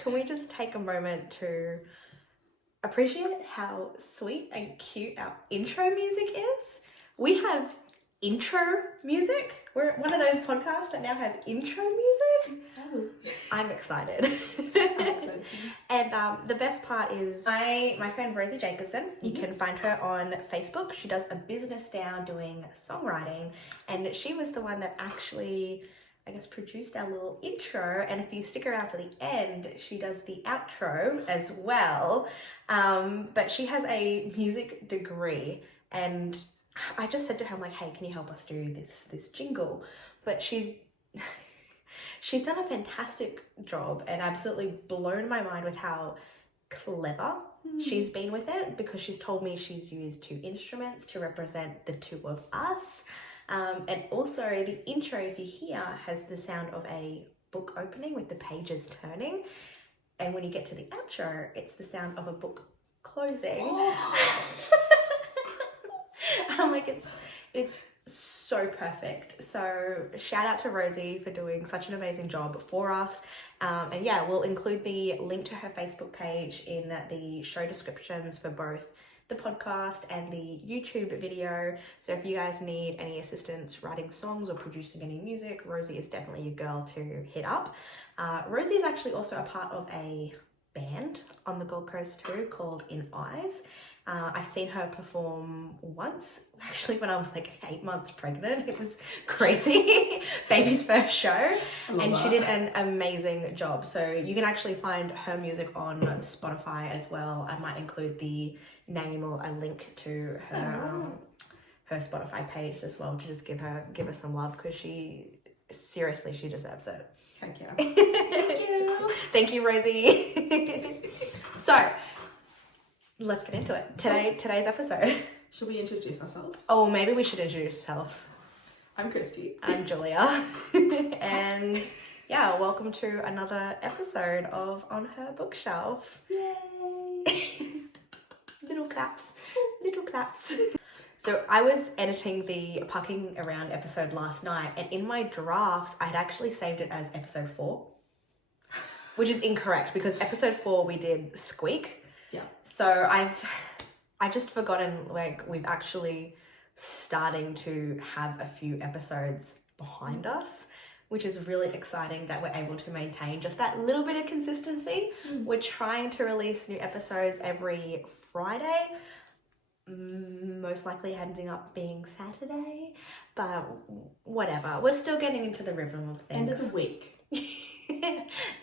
can we just take a moment to appreciate how sweet and cute our intro music is? We have intro music. We're one of those podcasts that now have intro music. Oh. I'm excited. I'm excited. And the best part is my friend Rosie Jacobson. You can find her on Facebook. She does a business down doing songwriting, and she was the one that actually, I guess, produced our little intro. And if you stick around to the end, she does the outro as well. But she has a music degree, and I just said to her, I'm like, hey, can you help us do this jingle? But she's done a fantastic job and absolutely blown my mind with how clever she's been with it, because she's told me she's used 2 instruments to represent the 2 of us. And also the intro, if you hear, has the sound of a book opening with the pages turning. And when you get to the outro, it's the sound of a book closing. Oh. I'm like, it's so perfect. So shout out to Rosie for doing such an amazing job for us. And yeah, we'll include the link to her Facebook page in the show descriptions for both the podcast and the YouTube video. So if you guys need any assistance writing songs or producing any music, Rosie is definitely your girl to hit up. Rosie is actually also a part of a band on the Gold Coast too called In Eyes. I've seen her perform once, actually when I was like 8 months pregnant. It was crazy. Baby's first show. And she did an amazing job. So you can actually find her music on Spotify as well. I might include the name or a link to her her Spotify page as well, to just give her some love, because she deserves it. Thank you. Thank you. Thank you, Rosie. So let's get into it. Today's episode. Should we introduce ourselves? Oh, maybe we should introduce ourselves. I'm Christy. I'm Julia. And yeah, welcome to another episode of On Her Bookshelf. Yay! Little claps. Little claps. So I was editing the Pucking Around episode last night, and in my drafts, I'd actually saved it as episode 4, which is incorrect, because episode 4 we did Squeak. Yeah. So I just forgotten, like, we've actually starting to have a few episodes behind us, which is really exciting that we're able to maintain just that little bit of consistency. We're trying to release new episodes every Friday, most likely ending up being Saturday, but whatever. We're still getting into the rhythm of things. End of the week.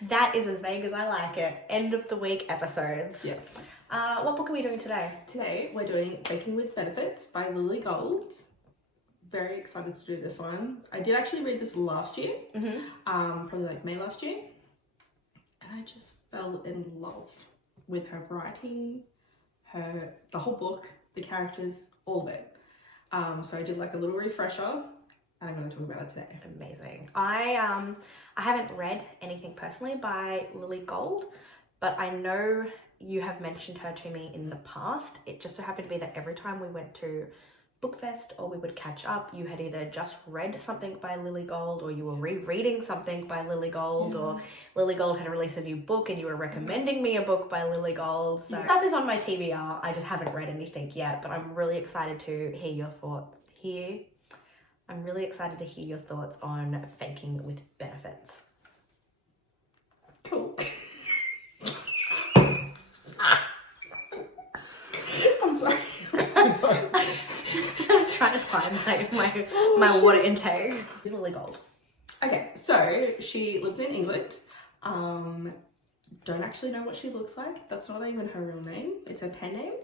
That is as vague as I like it. End of the week episodes. Yeah. What book are we doing today? Today we're doing Baking with Benefits by Lily Gold. Very excited to do this one. I did actually read this last year, probably like May last year, and I just fell in love with her writing, the whole book, the characters, all of it. So I did like a little refresher. I'm going to talk about it today. Amazing. I haven't read anything personally by Lily Gold, but I know you have mentioned her to me in the past. It just so happened to be that every time we went to Bookfest or we would catch up, you had either just read something by Lily Gold, or you were rereading something by Lily Gold, or Lily Gold had released a new book and you were recommending me a book by Lily Gold. So stuff is on my TBR. I just haven't read anything yet, but I'm really excited to hear your thoughts here. I'm really excited to hear your thoughts on Baking with Benefits. Cool. I'm sorry. I'm so sorry. I was trying to time my water intake. It's Lily Gold. Okay, so she lives in England. Don't actually know what she looks like. That's not even her real name. It's her pen name.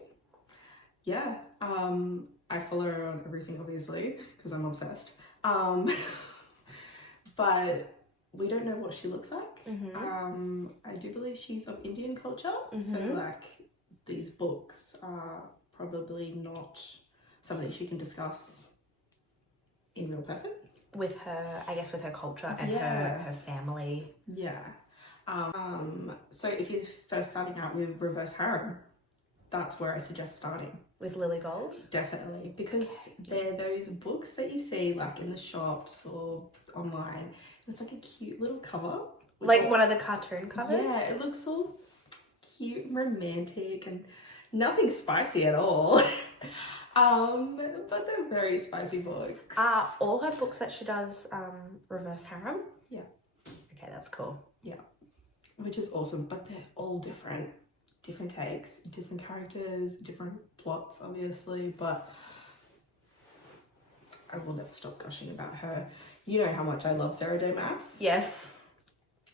Yeah. I follow her on everything, obviously, because I'm obsessed. But we don't know what she looks like. I do believe she's of Indian culture, so like these books are probably not something she can discuss in real person. With her, I guess, with her culture and her family. Yeah. So if you're first starting out with reverse harem, that's where I suggest starting. With Lily Gold? Definitely, because they're those books that you see like in the shops or online. It's like a cute little cover Like one of the cartoon covers? Yeah, it looks all cute and romantic and nothing spicy at all. But they're very spicy books. All her books that she does reverse harem? Yeah. Okay, that's cool. Yeah. Which is awesome, but they're all different. Different takes, different characters, different plots, obviously, but I will never stop gushing about her. You know how much I love Sarah J. Maas. Yes.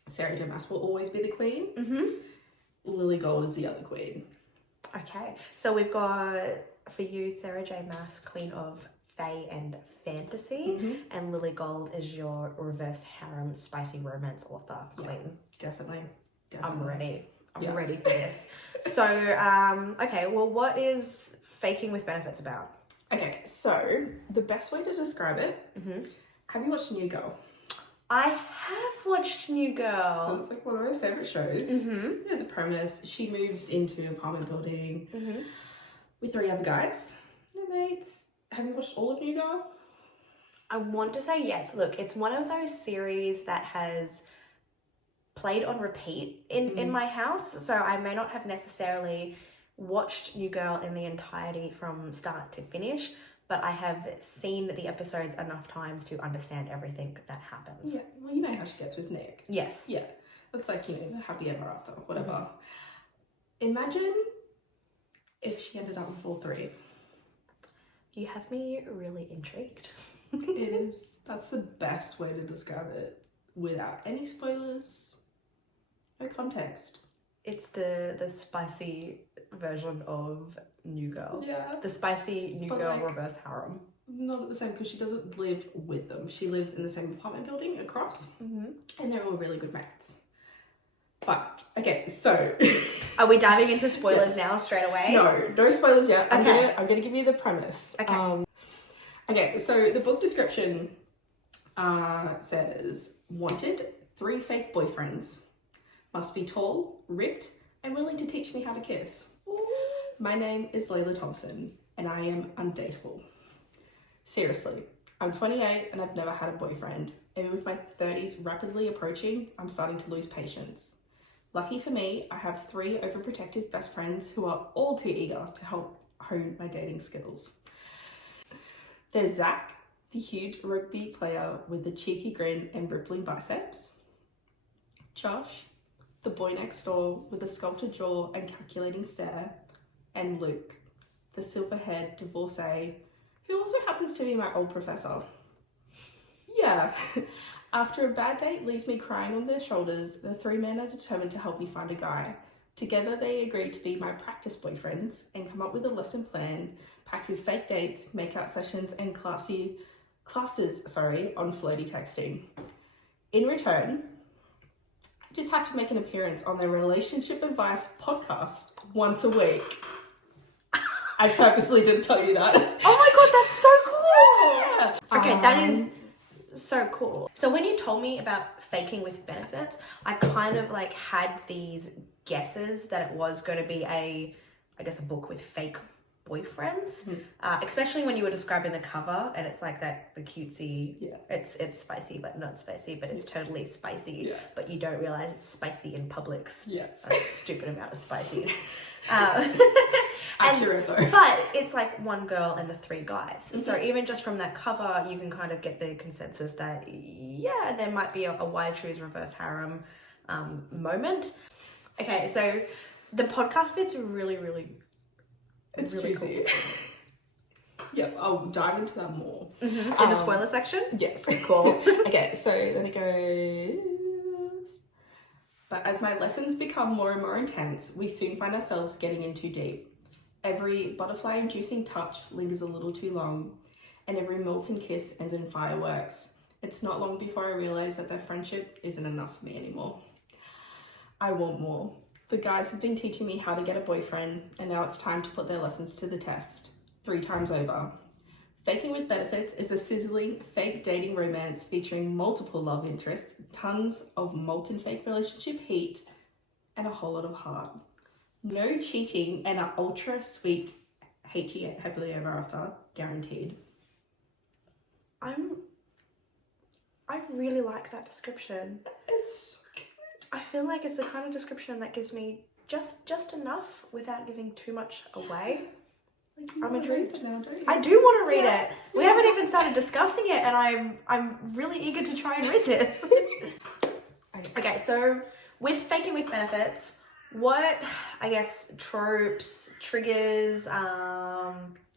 Sarah J. Maas will always be the queen. Mm-hmm. Lily Gold is the other queen. Okay, so we've got, for you, Sarah J. Maas, Queen of Fae and Fantasy, and Lily Gold is your reverse harem spicy romance author queen. Definitely. I'm ready. I'm ready for this. So, okay, well, what is Faking with Benefits about? Okay, so the best way to describe it, have you watched New Girl? I have watched New Girl. So it's like one of my favourite shows. Yeah, the premise, she moves into an apartment building with 3 other guys. They're mates. Have you watched all of New Girl? I want to say yes. Look, it's one of those series that has played on repeat in my house, so I may not have necessarily watched New Girl in the entirety from start to finish, but I have seen the episodes enough times to understand everything that happens. Yeah, well, you know how she gets with Nick. Yes. Yeah, that's like, you know, happy ever after, whatever. Imagine if she ended up with all 3. You have me really intrigued. That's the best way to describe it without any spoilers, no context. It's the spicy version of New Girl. Yeah. The spicy New Girl reverse harem. Not at the same, because she doesn't live with them. She lives in the same apartment building across, and they're all really good mates. But, okay, so... Are we diving into spoilers now straight away? No spoilers yet. Okay. I'm gonna give you the premise. Okay. Okay, so the book description says, wanted 3 fake boyfriends. Must be tall, ripped, and willing to teach me how to kiss. My name is Layla Thompson, and I am undateable. Seriously, I'm 28 and I've never had a boyfriend. And with my 30s rapidly approaching, I'm starting to lose patience. Lucky for me, I have 3 overprotective best friends who are all too eager to help hone my dating skills. There's Zach, the huge rugby player with the cheeky grin and rippling biceps. Josh, the boy next door with a sculpted jaw and calculating stare. And Luke, the silver-haired divorcee, who also happens to be my old professor. Yeah. After a bad date leaves me crying on their shoulders, the 3 men are determined to help me find a guy. Together they agree to be my practice boyfriends and come up with a lesson plan packed with fake dates, makeout sessions, and classes on flirty texting. In return, I just have to make an appearance on their relationship advice podcast once a week. I purposely didn't tell you that. Oh my god, that's so cool! Okay, that is so cool. So when you told me about Faking with Benefits, I kind of like had these guesses that it was going to be a book with fake boyfriends, especially when you were describing the cover, and it's like that, the cutesy, it's spicy but not spicy, but it's totally spicy, but you don't realize it's spicy in Publix. Yes. A stupid amount of spices. Accurate though. But it's like 1 girl and the 3 guys. So even just from that cover, you can kind of get the consensus that, yeah, there might be a why choose reverse harem moment. Okay, so the podcast bit's really it's really juicy. Cool. Yep, I'll dive into that more. In the spoiler section? Yes. Cool. Okay, so then it goes... But as my lessons become more and more intense, we soon find ourselves getting in too deep. Every butterfly-inducing touch lingers a little too long, and every molten kiss ends in fireworks. It's not long before I realise that their friendship isn't enough for me anymore. I want more. The guys have been teaching me how to get a boyfriend, and now it's time to put their lessons to the test. 3 times over. Faking with Benefits is a sizzling, fake dating romance featuring multiple love interests, tons of molten fake relationship heat, and a whole lot of heart. No cheating, and an ultra sweet happily ever after guaranteed. I really like that description. It's so I feel like it's the kind of description that gives me just enough without giving too much away. I'm intrigued. Now, don't you? I do want to read it. We haven't even started discussing it, and I'm really eager to try and read this. Okay, so with Faking with Benefits, what, I guess, tropes, triggers,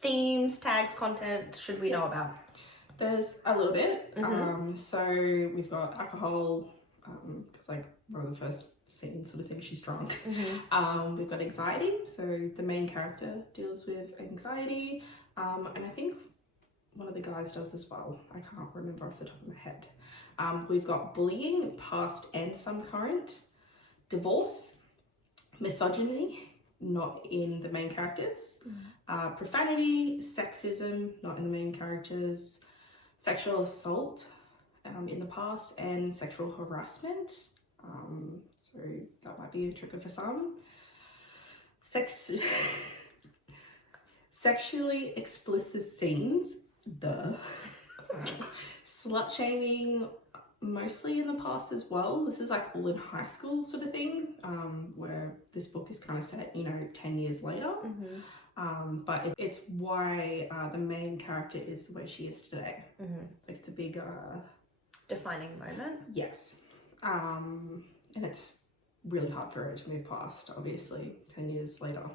themes, tags, content should we know about? There's a little bit. So we've got alcohol, because like one of the first scenes sort of thing, she's drunk. We've got anxiety, so the main character deals with anxiety, and I think one of the guys does as well. I can't remember off the top of my head. We've got bullying, past and some current, divorce, misogyny, not in the main characters, profanity, sexism, not in the main characters, sexual assault in the past, and sexual harassment. So that might be a trigger for some. Sexually explicit scenes, slut shaming, mostly in the past as well. This is like all in high school sort of thing, where this book is kind of set, 10 years later. But it's why the main character is the way she is today. It's a big defining moment. Yes. And it's really hard for her to move past, obviously, 10 years later.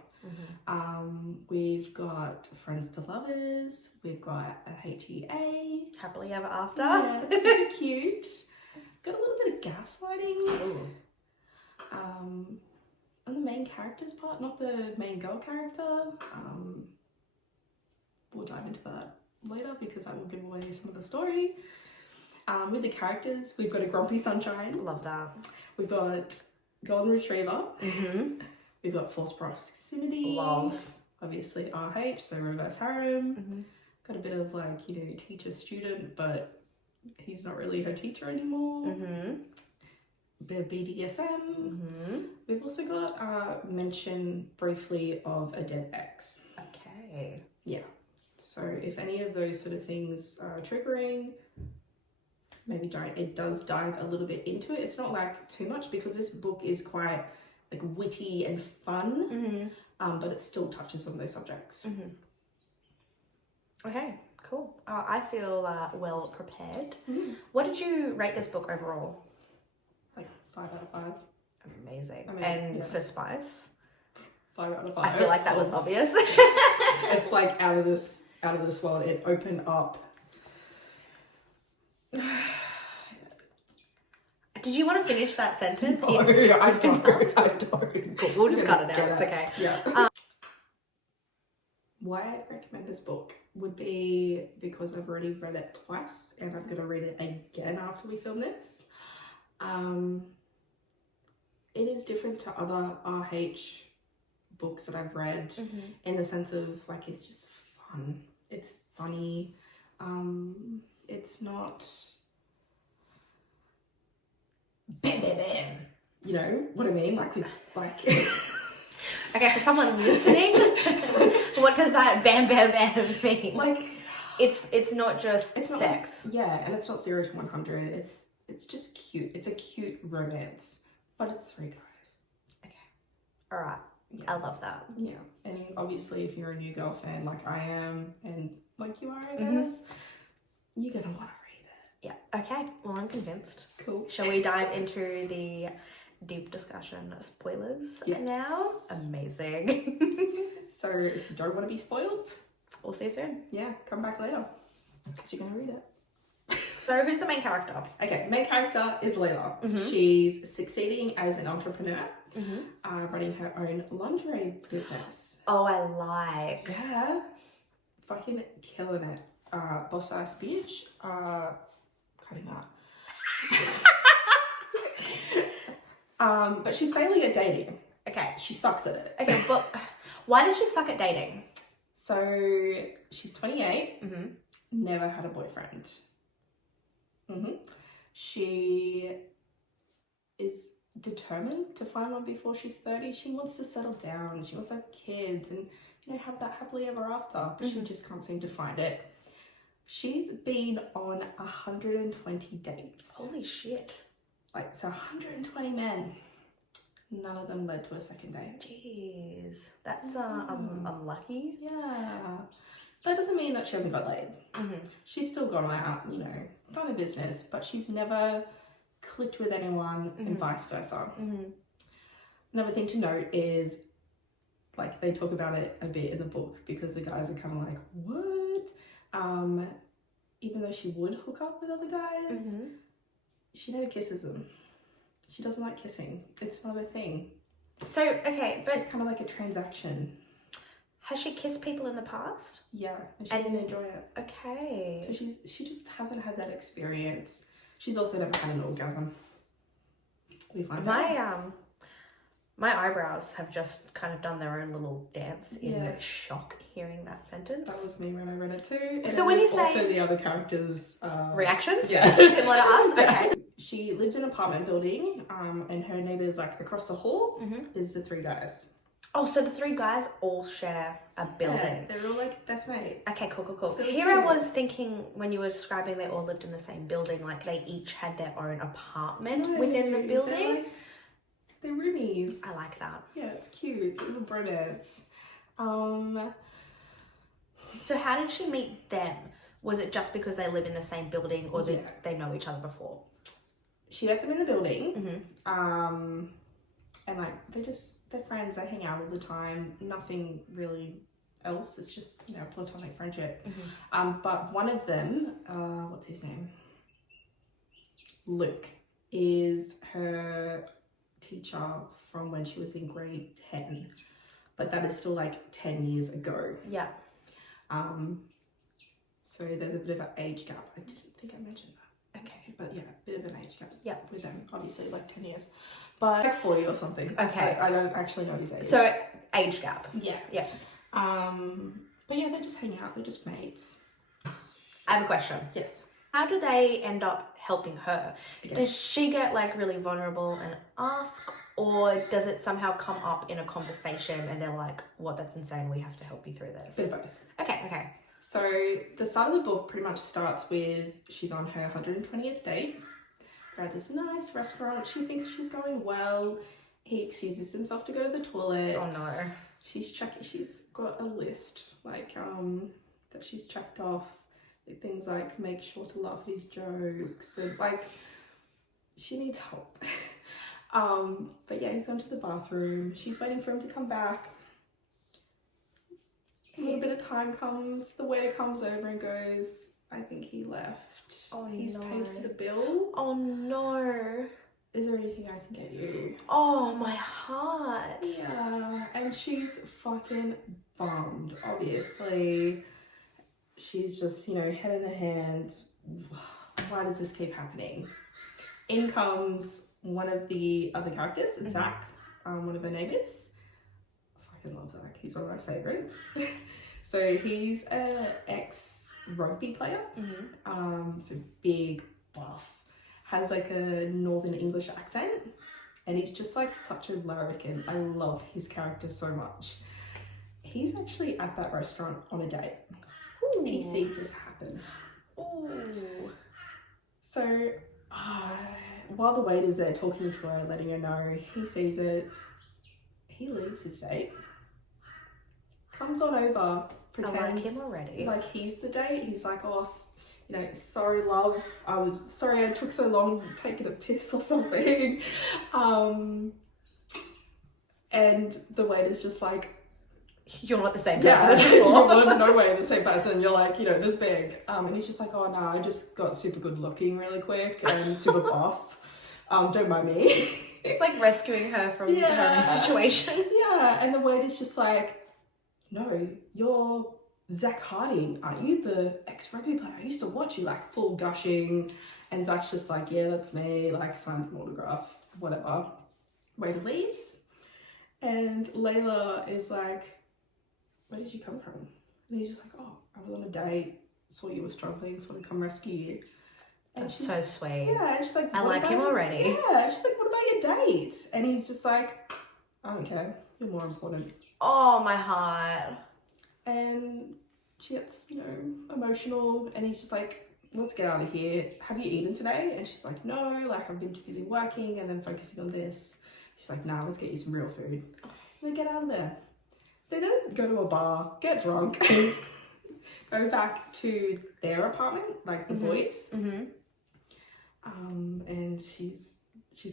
We've got friends to lovers, we've got a HEA. Happily ever after. Yeah, super cute. Got a little bit of gaslighting. On the main character's part, not the main girl character. We'll dive into that later because that will give away some of the story. With the characters, we've got a grumpy sunshine. Love that. We've got golden retriever. We've got forced proximity. Love. Obviously RH, so reverse harem. Got a bit of like, teacher student, but he's not really her teacher anymore. A bit of BDSM. We've also got mention briefly of a dead ex. Okay. Yeah. So if any of those sort of things are triggering, maybe don't. It does dive a little bit into it. It's not like too much because this book is quite like witty and fun, but it still touches on those subjects. Okay, cool. I feel well prepared. What did you rate this book overall? Like 5 out of 5. Amazing. And for spice? 5 out of 5. I feel like that was obvious. It's like out of this world. It opened up. Did you want to finish that sentence? No, I don't. Cool. We'll just cut it out. It's okay. Yeah. Why I recommend this book would be because I've already read it twice and I'm going to read it again after we film this. It is different to other RH books that I've read in the sense of like it's just fun. It's funny. It's not bam bam bam. You know what I mean? Like Okay, for someone listening, what does that bam bam bam mean? Like it's not just sex. And it's not 0 to 100. It's just cute. It's a cute romance, but it's 3 guys. Okay. All right. Yeah. I love that. Yeah. And obviously if you're a new girl fan like I am and like you are, I guess, you're going to want to read it. Yeah. Okay. Well, I'm convinced. Cool. Shall we dive into the deep discussion spoilers now? Amazing. So if you don't want to be spoiled, we'll see you soon. Yeah. Come back later because you're going to read it. So who's the main character? Okay, main character is Layla. She's succeeding as an entrepreneur, running her own lingerie business. Oh, I like. Yeah, fucking killing it. Boss ass bitch. Cutting that. But she's failing at dating. Okay. She sucks at it. Okay, but why does she suck at dating? So she's 28. Never had a boyfriend. She is determined to find one before she's 30. She wants to settle down. She wants to have kids and have that happily ever after. But she just can't seem to find it. She's been on 120 dates. Holy shit. Like, so 120 men. None of them led to a second date. Jeez, that's unlucky. Yeah. That doesn't mean that she hasn't got laid. She's still gone out, you know, done a business, but she's never clicked with anyone and vice versa. Another thing to note is, like, they talk about it a bit in the book because the guys are kind of like, what? Even though she would hook up with other guys, she never kisses them. She doesn't like kissing. It's not a thing. So, okay, It's just kind of like a transaction. has she kissed people in the past? Yeah, and she didn't enjoy it. Okay. So she just hasn't had that experience. She's also never had an orgasm. We find out. My eyebrows have just kind of done their own little dance in shock hearing that sentence. That was me when I read it too. And so when you say also the other characters' reactions, yeah, similar to us. Okay. She lives in an apartment building, and her neighbours, like across the hall, is the 3 guys. Oh, so the 3 guys all share a building. Yeah, they're all like best mates. Okay, cool. Really Here cute. I was thinking when you were describing they all lived in the same building, like they each had their own apartment within the building. They're roomies. I like that. Yeah, it's cute. Little bromance. So how did she meet them? Was it just because they live in the same building, or did Yeah. they know each other before? She met them in the building. And like they're friends, they hang out all the time. Nothing really else. It's just, you know, platonic friendship. But one of them, what's his name? Luke, is her teacher from when she was in grade 10. But that is still like 10 years ago. Yeah. So there's a bit of an age gap. I didn't think I mentioned that. Okay, but yeah, a bit of an age gap with them, obviously, like 10 years. But like 40 or something. Okay. I don't actually know his age. So age gap. Yeah. But yeah, they just hang out, they're just mates. I have a question. Yes. How do they end up helping her? Okay. Does she get like really vulnerable and ask, or does it somehow come up in a conversation and they're like, what, that's insane, we have to help you through this? Bit of both. Okay. So the start of the book pretty much starts with she's on her 120th date. They're at this nice restaurant. She thinks she's going well. He excuses himself to go to the toilet. Oh no. She's got a list like that she's checked off. Things like make sure to laugh at his jokes, and like she needs help. But yeah, he's gone to the bathroom. She's waiting for him to come back. A little bit of time comes, the waiter comes over and goes, I think he left. Oh, he's no. paid for the bill. Oh no. Is there anything I can get you? Oh, my heart. Yeah, and she's fucking bummed, obviously. She's just, you know, head in her hands. Why does this keep happening? In comes one of the other characters, Zach, one of her neighbours. I fucking love Zach. He's one of my favourites. So he's an ex-rugby player. So big, buff. Has like a Northern English accent. And he's just like such a larrikin. I love his character so much. He's actually at that restaurant on a date. Ooh. He sees this happen. Ooh. So while the waiter's there talking to her, letting her know, he sees it. He leaves his date. Comes on over, pretends I like him already. like he's the date. He's like, oh, you know, sorry, love. Sorry I took so long taking a piss or something. And the waiter's just like, you're not the same person as you're before. no way the same person. You're like, you know, this big. And he's just like, oh no, I just got super good looking really quick and super buff. Don't mind me. It's like rescuing her from her own situation. Yeah, and the waiter's just like, no, you're Zach Harding, aren't you? The ex-rugby player. I used to watch you, like full gushing. And Zach's just like, yeah, that's me. Like signs an autograph, whatever. Waiter leaves. And Layla is like, where did you come from? And he's just like, oh, I was on a date, saw you were struggling, thought I'd come rescue you. And That's so sweet. Yeah, and she's like, I what like about him your- already. Yeah, she's like, what about your date? And he's just like, I don't care, you're more important. Oh, my heart. And she gets, you know, emotional, and he's just like, let's get out of here. Have you eaten today? And she's like, no, like I've been too busy working and then focusing on this. She's like, nah, let's get you some real food. And they get out of there. They then go to a bar, get drunk, go back to their apartment, like the boys. And she's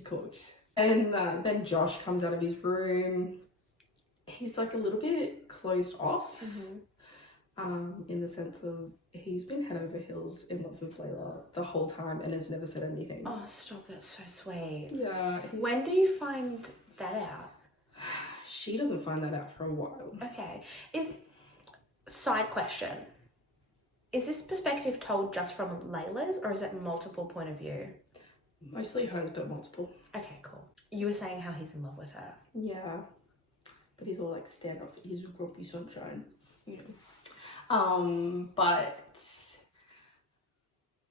cooked. And then Josh comes out of his room. He's like a little bit closed off, in the sense of he's been head over heels in love with Layla the whole time and has never said anything. Oh, stop, that's so sweet. Yeah. When do you find that out? She doesn't find that out for a while. Okay. Side question. Is this perspective told just from Layla's, or is it multiple point of view? Mostly hers, but multiple. Okay, cool. You were saying how he's in love with her. Yeah. But he's all like stand up. He's a grumpy sunshine, you know. But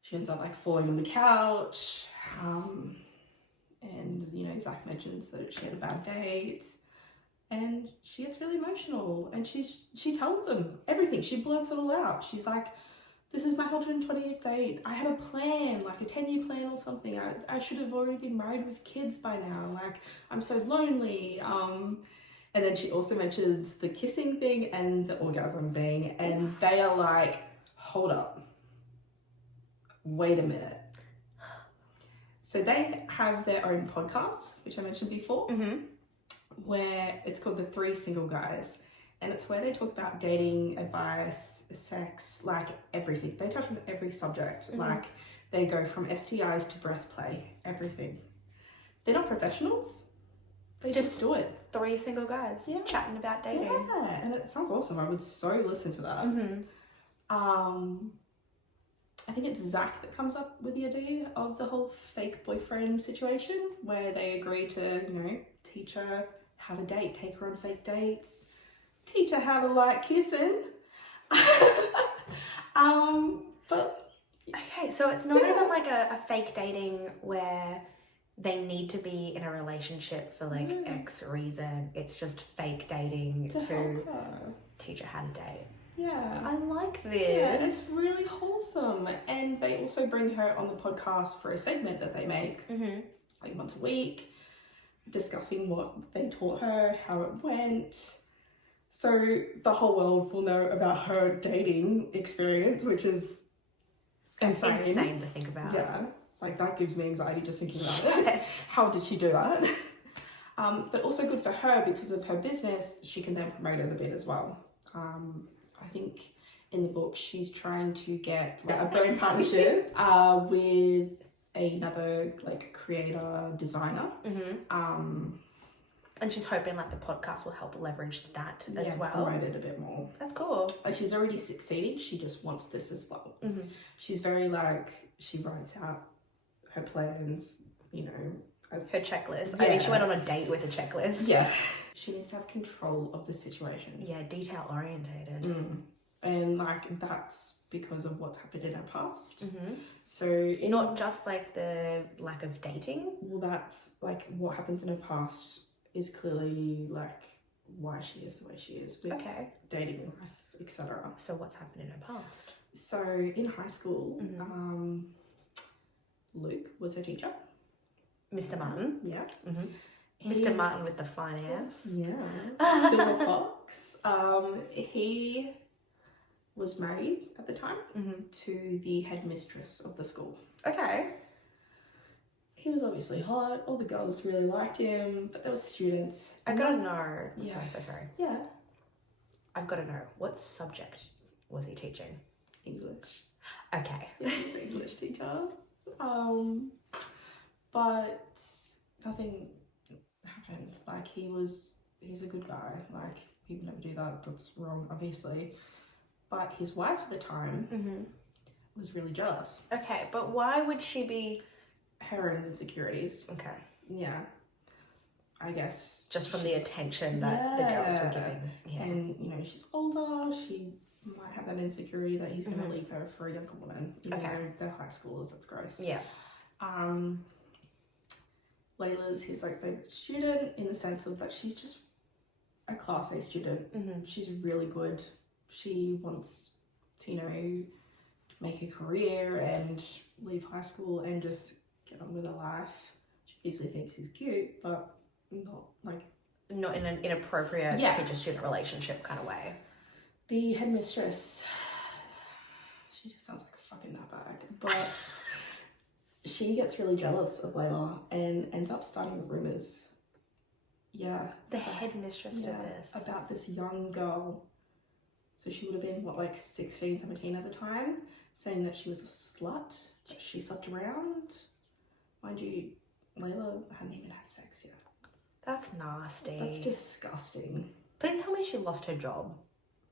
she ends up like falling on the couch. And, you know, Zach mentions that she had a bad date. And she gets really emotional. And she tells them everything. She blurts it all out. She's like, this is my 120th date. I had a plan, like a 10-year plan or something. I should have already been married with kids by now. Like, I'm so lonely. And then she also mentions the kissing thing and the orgasm thing. And they are like, hold up. Wait a minute. So they have their own podcast, which I mentioned before, where it's called The Three Single Guys. And it's where they talk about dating, advice, sex, like everything. They touch on every subject. Like they go from STIs to breath play, everything. They're not professionals. They just do it. Three single guys chatting about dating. Yeah, and it sounds awesome. I would so listen to that. I think it's Zach that comes up with the idea of the whole fake boyfriend situation where they agree to, you know, teach her how to date, take her on fake dates, teach her how to like kissing. But okay, so it's not even like a fake dating where they need to be in a relationship for like X reason. It's just fake dating to help her. Teach her how to date. Yeah. I like this. Yeah, it's really wholesome. And they also bring her on the podcast for a segment that they make, like once a week, discussing what they taught her, how it went. So the whole world will know about her dating experience, which is insane. Insane to think about. Yeah, like that gives me anxiety just thinking about it. Yes. How did she do that? But also good for her because of her business, she can then promote it a bit as well. I think in the book she's trying to get a brand partnership with another like creator designer. And she's hoping like the podcast will help leverage that as well. Promote it a bit more. That's cool. Like she's already succeeding. She just wants this as well. She's very like, she writes out her plans, you know. As her checklist. I mean, she went on a date with a checklist. Yeah. She needs to have control of the situation. Yeah, detail orientated. And like that's because of what's happened in her past. So not just like the lack of dating. Well, that's like what happens in her past is clearly like why she is the way she is with dating life, etc. So what's happened in her past? So in high school, Luke was her teacher. Mr. Martin. Yeah. Mr. Martin with the fine ass. Yeah. Silver Fox. He was married at the time to the headmistress of the school. Okay. He was obviously hot. All the girls really liked him, but there were students. I gotta know. Yeah. Sorry. Yeah. I've got to know. What subject was he teaching? English. Okay. Yeah, he was an English teacher. But nothing happened. Like he's a good guy. Like people never do that. That's wrong, obviously. But his wife at the time was really jealous. Okay, but why would she be? Her own insecurities. Okay. Yeah. I guess. Just from the attention that the girls were giving. Yeah. And, you know, she's older. She might have that insecurity that he's going to leave her for a younger woman. You know, they're high schoolers. That's gross. Yeah. Layla's his like favorite student in the sense of that she's just a class A student. She's really good. She wants to, you know, make a career and leave high school and just get on with her life. She easily thinks he's cute, but not in an inappropriate teacher-student relationship kind of way. The headmistress, she just sounds like a fucking nutbag, but she gets really jealous of Layla and ends up starting rumours. Yeah. The headmistress did this. About this young girl. So she would have been, 16, 17 at the time, saying that she was a slut, that she slept around. Mind you, Layla hadn't even had sex yet. That's nasty. That's disgusting. Please tell me she lost her job.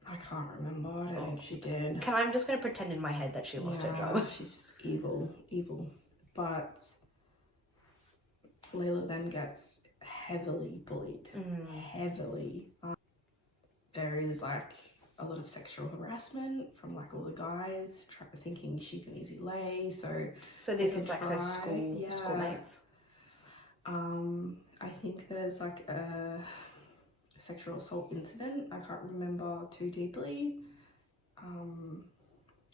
I can't remember. I don't think she did. I'm just going to pretend in my head that she lost her job. She's just evil. But Layla then gets heavily bullied. Heavily. There is a lot of sexual harassment from like all the guys thinking she's an easy lay. So this is like her schoolmates. I think there's like a sexual assault incident. I can't remember too deeply.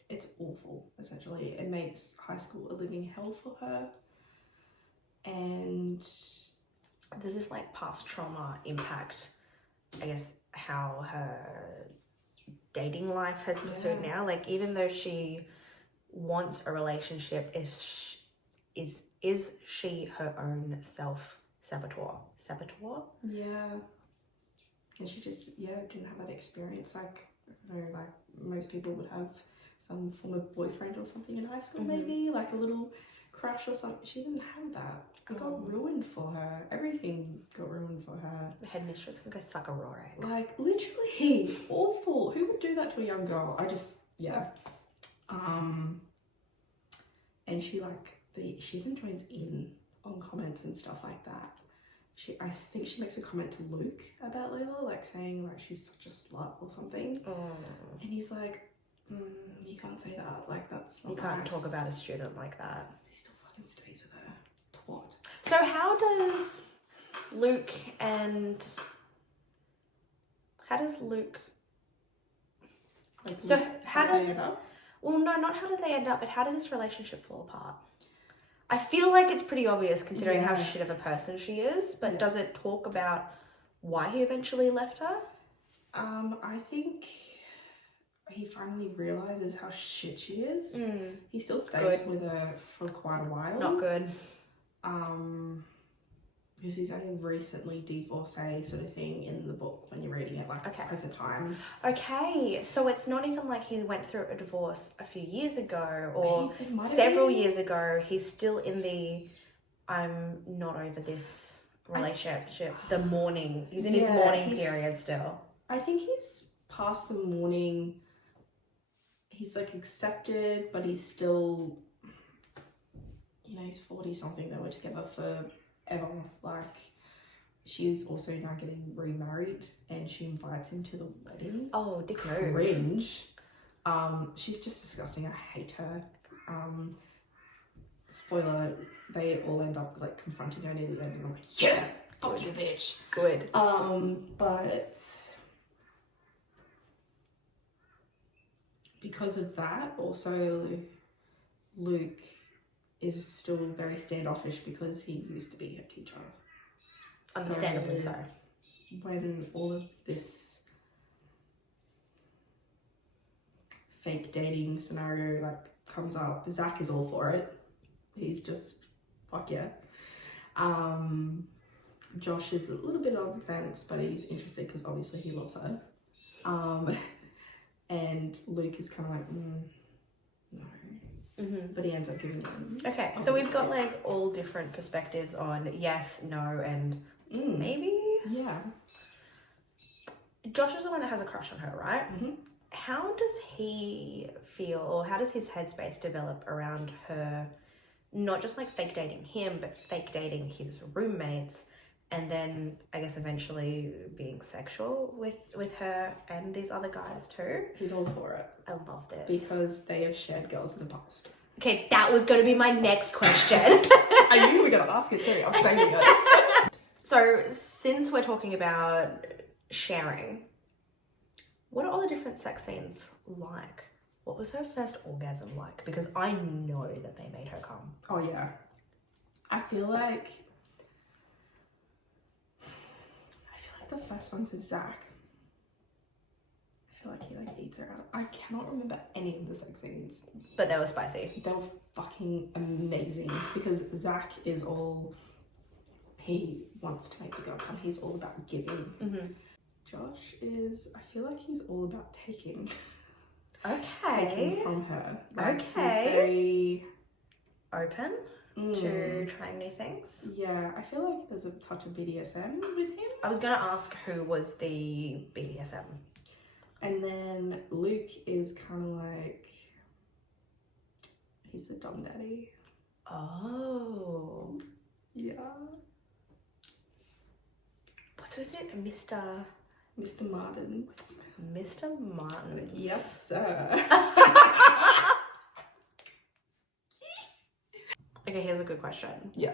It's awful, essentially. It makes high school a living hell for her. And does this like past trauma impact, I guess, how her dating life has pursued now? Like, even though she wants a relationship, is she her own self-saboteur? Yeah. And she just, didn't have that experience. Like, I don't know, like most people would have some form of boyfriend or something in high school, maybe, like a little crush or something. She didn't have that. It got ruined for her. Everything got ruined for her. The headmistress can go suck a raw egg. Like, literally awful. Who would do that to a young girl? And she she even joins in on comments and stuff like that. I think she makes a comment to Luke about Layla, like saying like she's such a slut or something. And he's like, you can't say that. Like, that's not You can't nice. Talk about a student like that. He still fucking stays with her. Twat. So how does Luke not how did they end up, but how did this relationship fall apart? I feel like it's pretty obvious considering how shit of a person she is, but does it talk about why he eventually left her? I think he finally realizes how shit she is. He still stays with her for quite a while. Not good. Because he's only recently divorcee sort of thing in the book when you're reading it, like present time. Okay, so it's not even like he went through a divorce a few years ago or several years ago. He's still in the I'm not over this relationship. He's in his mourning period still. I think he's past the mourning. He's like accepted, but he's still, he's 40 something. They were together for ever. Like, she's also now getting remarried and she invites him to the wedding. Oh, dick move. Cringe. She's just disgusting. I hate her. Spoiler, they all end up like confronting her near the end and I'm like, yeah, fuck you, bitch. Good. But because of that, also Luke is still very standoffish because he used to be her teacher. Understandably so. When all of this fake dating scenario like comes up, Zach is all for it. He's just, fuck yeah. Josh is a little bit on the fence, but he's interested because obviously he loves her. And Luke is kind of like, no. But he ends up giving him. Okay, so we've got like all different perspectives on yes, no, and maybe. Yeah. Josh is the one that has a crush on her, right? How does he feel, or how does his headspace develop around her, not just like fake dating him, but fake dating his roommates, and then I guess eventually being sexual with her and these other guys too? He's all for it. I love this. Because they have shared girls in the past. Okay, that was going to be my next question. I knew you were going to ask it too. I'm saving it. So since we're talking about sharing, what are all the different sex scenes like? What was her first orgasm like? Because I know that they made her come. Oh yeah. I feel like the first one's with Zach. I feel like he like eats her out. I cannot remember any of the sex scenes. But they were spicy. They were fucking amazing because Zach is all, he wants to make the girl come. He's all about giving. Mm-hmm. Josh is, I feel like he's all about taking. Okay. Taking from her. Like, okay. He's very open to trying new things. Yeah, I feel like there's a touch of BDSM with him. I was going to ask who was the BDSM. And then Luke is kind of like, he's the dom daddy. Oh. Yeah. What was it? Mr. Martins. Mr. Martins. Yes, sir. Okay, here's a good question. Yeah.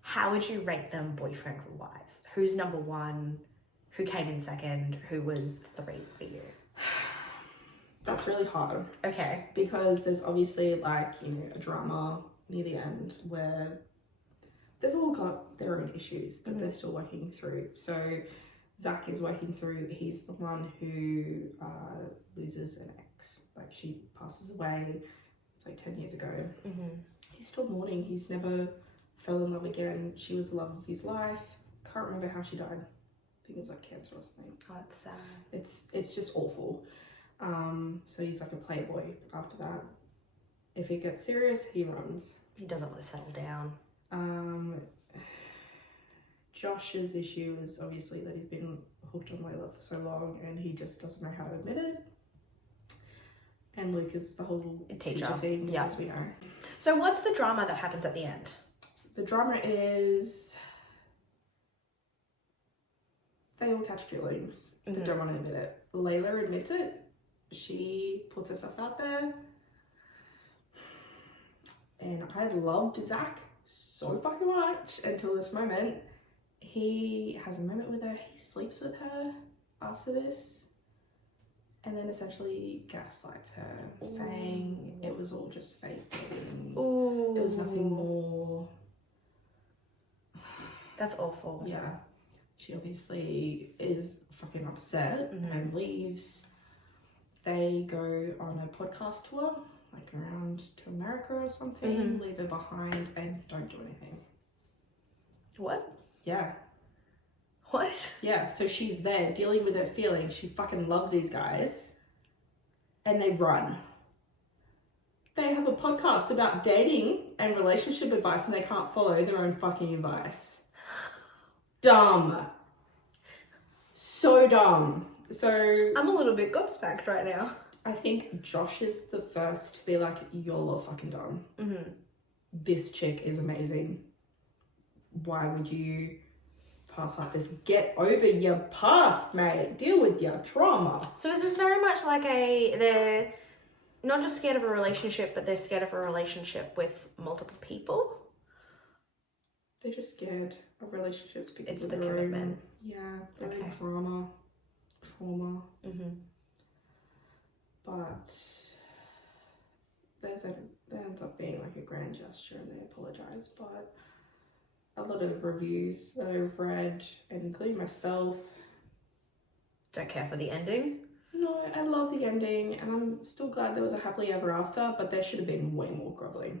How would you rate them boyfriend wise? Who's number one? Who came in second? Who was 3 for you? That's really hard. Okay. Because there's obviously like, you know, a drama near the end where they've all got their own issues that they're still working through. So Zach is working through, he's the one who loses an ex. Like she passes away, it's like 10 years ago. Mm-hmm. He's still mourning, he's never fell in love again. She was the love of his life. Can't remember how she died. I think it was like cancer or something. Oh, that's sad. It's just awful. So he's like a playboy after that. If it gets serious, he runs. He doesn't want to settle down. Josh's issue is obviously that he's been hooked on Layla for so long and he just doesn't know how to admit it. And Luke is the whole teacher thing, as we know. So what's the drama that happens at the end? The drama is they all catch feelings, but don't want to admit it. Layla admits it. She puts herself out there. And I loved Zach so fucking much until this moment. He has a moment with her, he sleeps with her after this, and then essentially gaslights her, saying it was all just fake dating. Ooh. It was nothing more. That's awful. Yeah. She obviously is fucking upset and leaves. They go on a podcast tour, like around to America or something, leave her behind and don't do anything. What? Yeah. What? Yeah, so she's there dealing with her feelings. She fucking loves these guys. And they run. They have a podcast about dating and relationship advice and they can't follow their own fucking advice. Dumb. So dumb. So I'm a little bit gobsmacked right now. I think Josh is the first to be like, y'all are fucking dumb. This chick is amazing. Why would you pass like this? Get over your past, mate. Deal with your trauma. So is this very much like they're not just scared of a relationship, but they're scared of a relationship with multiple people? They're just scared of relationships because it's of the their commitment. Their own trauma. But there ends up being like a grand gesture and they apologize. But a lot of reviews that I've read, and including myself, Don't care for the ending? no, I love the ending and I'm still glad there was a happily ever after, but there should have been way more groveling.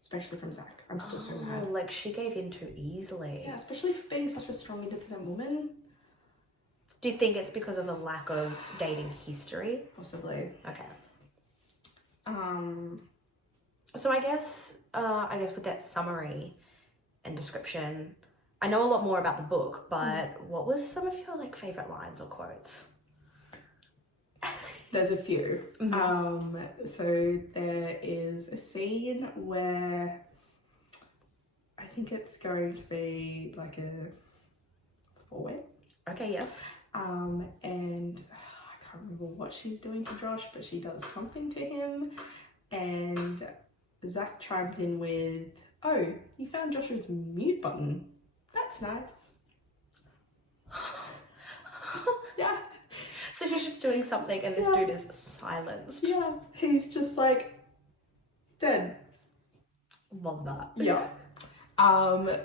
Especially from Zach. I'm still so mad. Like she gave in too easily. Yeah, especially for being such a strong, independent woman. Do you think it's because of the lack of dating history? Possibly. Okay. Um, So I guess with that summary and description, I know a lot more about the book, but what was some of your like favorite lines or quotes? There's a few. So there is a scene where I think it's going to be like a four-way. Okay, yes. And I can't remember what she's doing to Josh, but she does something to him. And Zach chimes in with, "Oh, you found Josh's mute button. That's nice." Yeah. So she's just doing something and this dude is silenced. Yeah, he's just like dead. Love that. Yeah.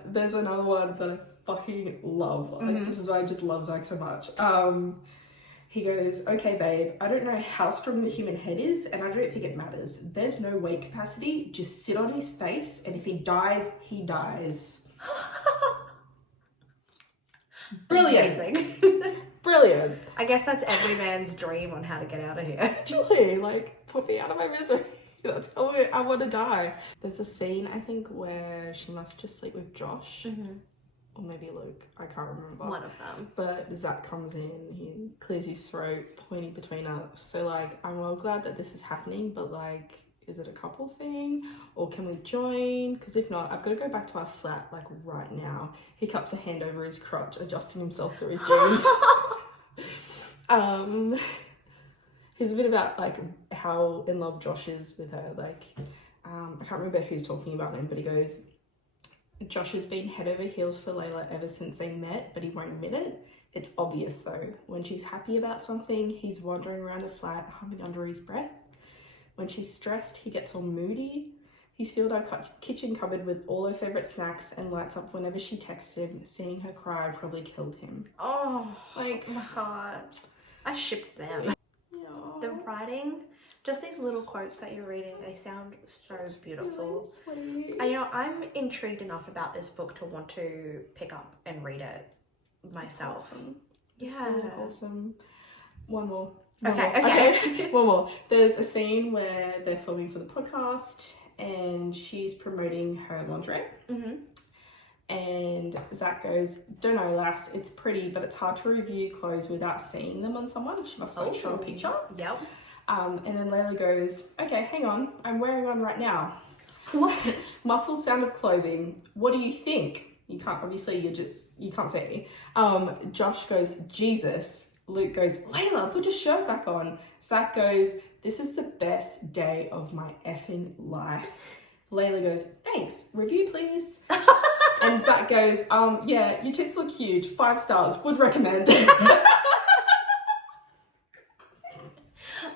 There's another one that I fucking love. Like, this is why I just love Zach so much. He goes, okay, babe, I don't know how strong the human head is, and I don't think it matters. There's no weight capacity. Just sit on his face, and if he dies, he dies. Brilliant. Amazing. Brilliant. I guess that's every man's dream on how to get out of here. Julie, like, put me out of my misery. That's how I want to die. There's a scene, I think, where she must just sleep with Josh. Or maybe Luke, I can't remember. One of them. But Zach comes in, he clears his throat, pointing between us. So, like, I'm well glad that this is happening, but, like, is it a couple thing? Or can we join? Because if not, I've got to go back to our flat, like, right now. He cups a hand over his crotch, adjusting himself through his jeans. He's a bit about, like, how in love Josh is with her. Like, I can't remember who's talking about him, but he goes, Josh has been head over heels for Layla ever since they met, but he won't admit it. It's obvious though. When she's happy about something, he's wandering around the flat, humming under his breath. When she's stressed, he gets all moody. He's filled our kitchen cupboard with all her favourite snacks and lights up whenever she texts him. Seeing her cry probably killed him. Oh, Like, my heart. I shipped them. yeah. The writing, just these little quotes that you're reading, they sound so beautiful. Really sweet. And I'm intrigued enough about this book to want to pick up and read it myself. Awesome. Yeah. It's really awesome. One more. Okay. One more. There's a scene where they're filming for the podcast and she's promoting her lingerie. And Zach goes, don't know, lass, it's pretty, but it's hard to review clothes without seeing them on someone. She must like show a picture. Yep. And then Layla goes, okay, hang on, I'm wearing one right now. What? Muffled sound of clothing. What do you think? You can't, obviously, you can't see. Josh goes, Jesus. Luke goes, Layla, put your shirt back on. Zach goes, this is the best day of my effing life. Layla goes, thanks, review please. And Zach goes, yeah, your tits look huge, 5 stars, would recommend.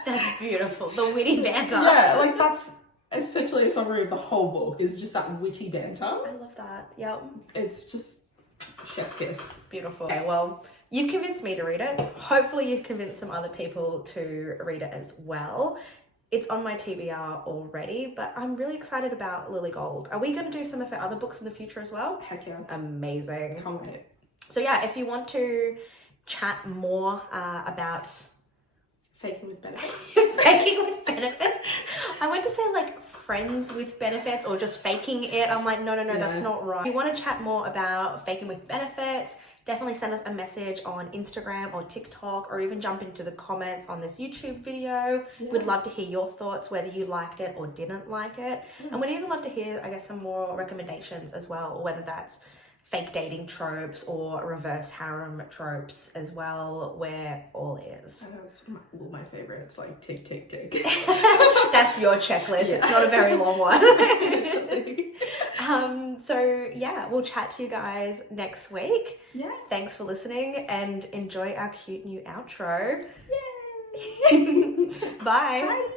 That's beautiful. The witty banter. Yeah, like that's essentially a summary of the whole book, is just that witty banter. I love that. Yep. It's just chef's kiss. Beautiful. Okay, well, you've convinced me to read it. Hopefully you've convinced some other people to read it as well. It's on my TBR already, but I'm really excited about Lily Gold. Are we going to do some of her other books in the future as well? Heck yeah. Amazing. Can't wait. So yeah, if you want to chat more about Faking with benefits. faking with benefits, I went to say like friends with benefits or just faking it. I'm like, no, that's not right. If you want to chat more about faking with benefits, definitely send us a message on Instagram or TikTok, or even jump into the comments on this YouTube video. Yeah. We'd love to hear your thoughts, whether you liked it or didn't like it. And we'd even love to hear, I guess, some more recommendations as well, whether that's fake dating tropes or reverse harem tropes as well. We're all ears. That's all my favorites, like tick, tick, tick. That's your checklist. Yeah. It's not a very long one. Actually. So yeah, we'll chat to you guys next week. Yeah. Thanks for listening and enjoy our cute new outro. Yay! Bye. Bye.